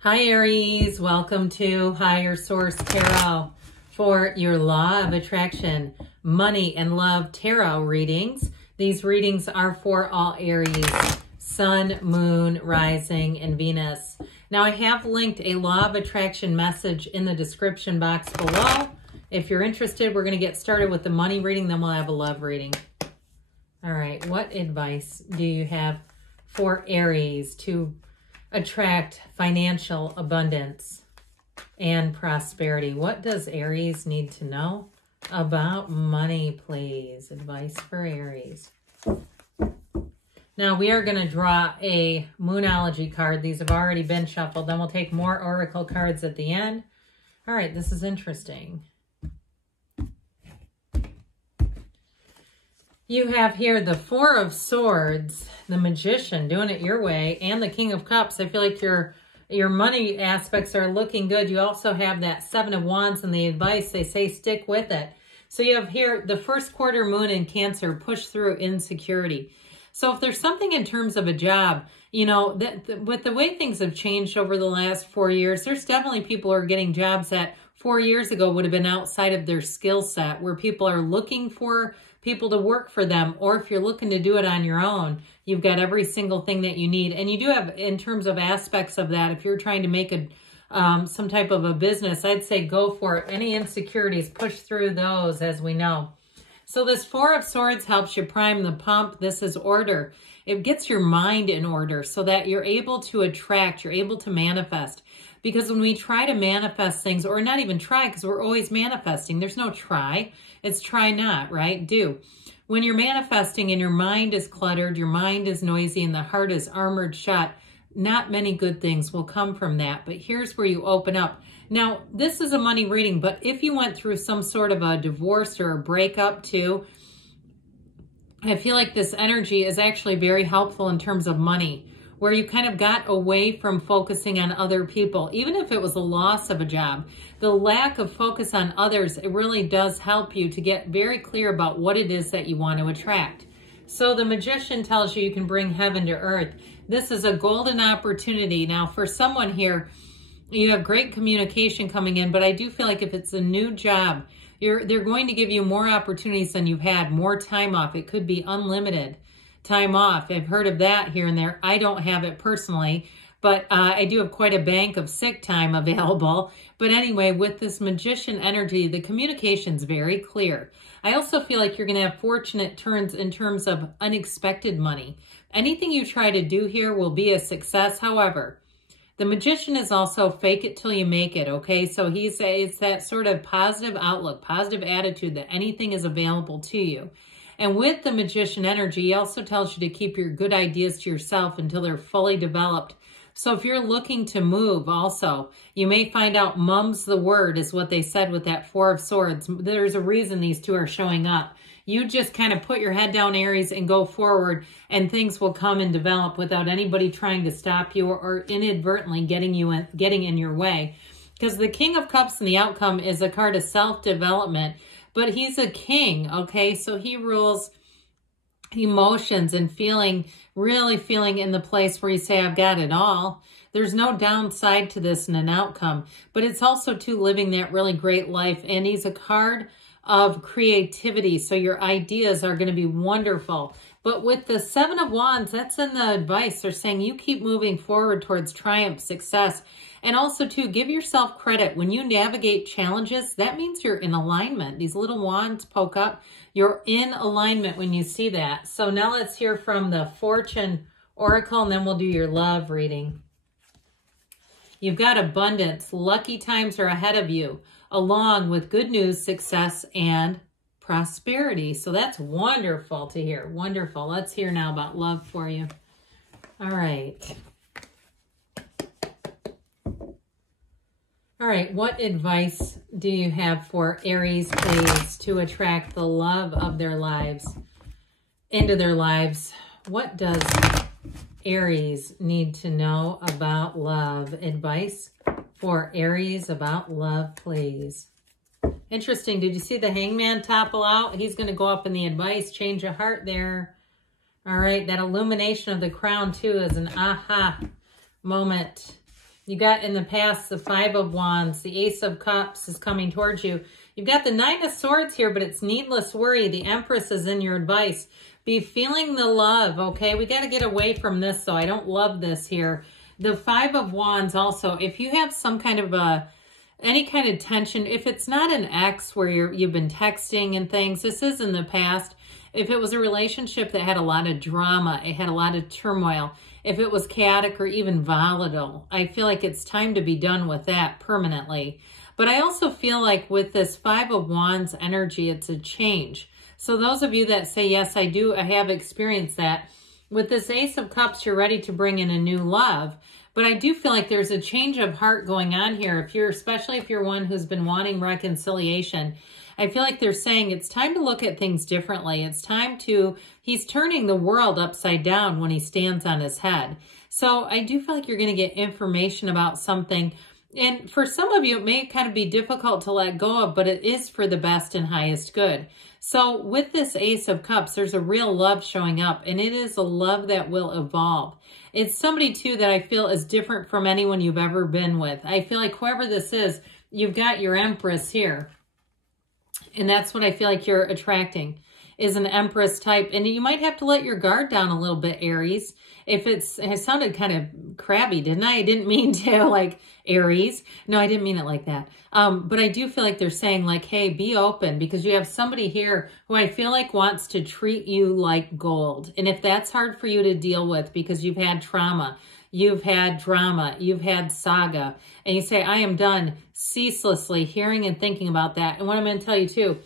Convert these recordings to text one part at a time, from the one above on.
Hi Aries, welcome to Higher Source Tarot for your Law of Attraction, Money and Love Tarot readings. These readings are for all Aries, Sun, Moon, Rising, and Venus. Now I have linked a Law of Attraction message in the description box below. If you're interested, we're going to get started with the money reading, then we'll have a love reading. All right, what advice do you have for Aries to attract financial abundance and prosperity? What does Aries need to know about money, please? Advice for Aries. Now we are going to draw a Moonology card. These have already been shuffled. Then we'll take more Oracle cards at the end. All right, this is interesting. You have here the Four of Swords, the Magician, doing it your way, and the King of Cups. I feel like your money aspects are looking good. You also have that Seven of Wands and the advice. They say stick with it. So you have here the first quarter moon in Cancer, push through insecurity. So if there's something in terms of a job, you know, with the way things have changed over the last 4 years, there's definitely people who are getting jobs that 4 years ago would have been outside of their skill set, where people are looking for people to work for them, or if you're looking to do it on your own, you've got every single thing that you need. And you do have, in terms of aspects of that, if you're trying to make some type of a business, I'd say go for it. Any insecurities, push through those, as we know. So this Four of Swords helps you prime the pump. This is order. It gets your mind in order so that you're able to attract, you're able to manifest. Because when we try to manifest things, or not even try, because we're always manifesting, there's no try, it's try not, right? Do. When you're manifesting and your mind is cluttered, your mind is noisy, and the heart is armored shut, not many good things will come from that. But here's where you open up. Now, this is a money reading, but if you went through some sort of a divorce or a breakup too, I feel like this energy is actually very helpful in terms of money, where you kind of got away from focusing on other people. Even if it was a loss of a job, the lack of focus on others, it really does help you to get very clear about what it is that you want to attract. So the Magician tells you you can bring heaven to earth. This is a golden opportunity. Now for someone here, you have great communication coming in, but I do feel like if it's a new job, they're going to give you more opportunities than you've had, more time off. It could be unlimited time off. I've heard of that here and there. I don't have it personally, but I do have quite a bank of sick time available. But anyway, with this Magician energy, the communication's very clear. I also feel like you're going to have fortunate turns in terms of unexpected money. Anything you try to do here will be a success. However, the Magician is also fake it till you make it, okay? So it's that sort of positive outlook, positive attitude that anything is available to you. And with the Magician energy, he also tells you to keep your good ideas to yourself until they're fully developed. So if you're looking to move also, you may find out mum's the word is what they said with that Four of Swords. There's a reason these two are showing up. You just kind of put your head down, Aries, and go forward, and things will come and develop without anybody trying to stop you or inadvertently getting in your way. Because the King of Cups and the outcome is a card of self-development. But he's a king, okay? So he rules emotions and really feeling in the place where you say, I've got it all. There's no downside to this in an outcome. But it's also, too, living that really great life. And he's a card of creativity. So your ideas are going to be wonderful. But with the Seven of Wands, that's in the advice. They're saying you keep moving forward towards triumph, success. And also, too, give yourself credit. When you navigate challenges, that means you're in alignment. These little wands poke up. You're in alignment when you see that. So now let's hear from the Fortune Oracle, and then we'll do your love reading. You've got abundance. Lucky times are ahead of you, along with good news, success, and prosperity. So that's wonderful to hear. Wonderful. Let's hear now about love for you. All right. All right, what advice do you have for Aries, please, to attract the love of their lives into their lives? What does Aries need to know about love? Advice for Aries about love, please. Interesting. Did you see the Hangman topple out? He's going to go up in the advice. Change of heart there. All right, that illumination of the crown, too, is an aha moment. You got in the past the 5 of Wands, the Ace of Cups is coming towards you. You've got the 9 of Swords here, but it's needless worry. The Empress is in your advice. Be feeling the love, okay? We got to get away from this, though. I don't love this here. The 5 of Wands also, if you have some kind of any kind of tension, if it's not an ex where you've been texting and things, this is in the past. If it was a relationship that had a lot of drama, it had a lot of turmoil, if it was chaotic or even volatile, I feel like it's time to be done with that permanently. But I also feel like with this 5 of Wands energy, it's a change. So those of you that say, yes, I have experienced that. With this Ace of Cups, you're ready to bring in a new love. But I do feel like there's a change of heart going on here. Especially if you're one who's been wanting reconciliation, I feel like they're saying it's time to look at things differently. It's time he's turning the world upside down when he stands on his head. So I do feel like you're going to get information about something. And for some of you, it may kind of be difficult to let go of, but it is for the best and highest good. So with this Ace of Cups, there's a real love showing up, and it is a love that will evolve. It's somebody, too, that I feel is different from anyone you've ever been with. I feel like whoever this is, you've got your Empress here. And that's what I feel like you're attracting, is an Empress type. And you might have to let your guard down a little bit, Aries. It sounded kind of crabby, didn't I? I didn't mean to, like, Aries. No, I didn't mean it like that. But I do feel like they're saying, like, hey, be open, because you have somebody here who I feel like wants to treat you like gold. And if that's hard for you to deal with because you've had trauma, you've had drama, you've had saga, and you say, I am done ceaselessly hearing and thinking about that. And what I'm going to tell you, too,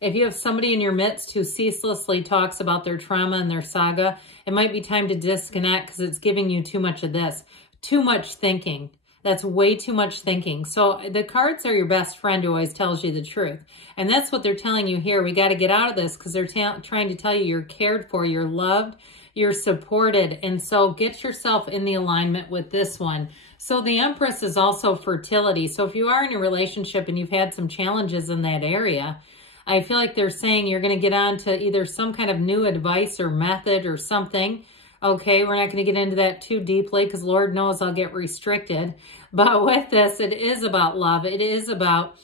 if you have somebody in your midst who ceaselessly talks about their trauma and their saga, it might be time to disconnect because it's giving you too much of this. Too much thinking. That's way too much thinking. So the cards are your best friend who always tells you the truth. And that's what they're telling you here. We got to get out of this because they're trying to tell you you're cared for, you're loved, you're supported. And so get yourself in the alignment with this one. So the Empress is also fertility. So if you are in a relationship and you've had some challenges in that area, I feel like they're saying you're going to get on to either some kind of new advice or method or something. Okay, we're not going to get into that too deeply because Lord knows I'll get restricted. But with this, it is about love. It is about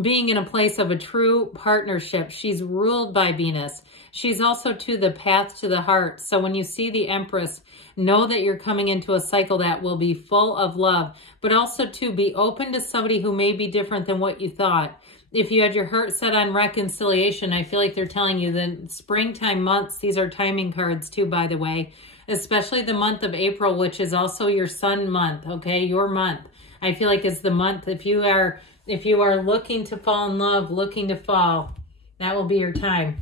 being in a place of a true partnership. She's ruled by Venus. She's also to the path to the heart. So when you see the Empress, know that you're coming into a cycle that will be full of love, but also to be open to somebody who may be different than what you thought. If you had your heart set on reconciliation, I feel like they're telling you the springtime months, these are timing cards too, by the way, especially the month of April, which is also your sun month, okay? Your month, I feel like is the month. If you are looking to fall in love, looking to fall, that will be your time.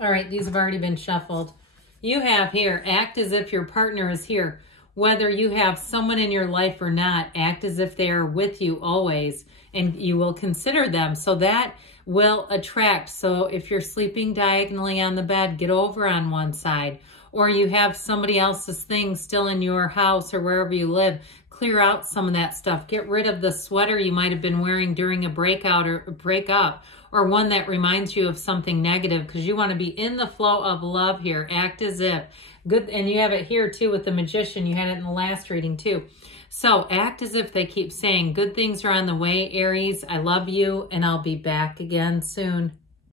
All right, these have already been shuffled. You have here, act as if your partner is here. Whether you have someone in your life or not, act as if they are with you always, and you will consider them. So that will attract. So if you're sleeping diagonally on the bed, get over on one side. Or you have somebody else's things still in your house or wherever you live, clear out some of that stuff. Get rid of the sweater you might have been wearing during a breakout or breakup, or one that reminds you of something negative, because you want to be in the flow of love here. Act as if. Good, and you have it here too with the Magician. You had it in the last reading too. So act as if they keep saying, good things are on the way, Aries. I love you, and I'll be back again soon.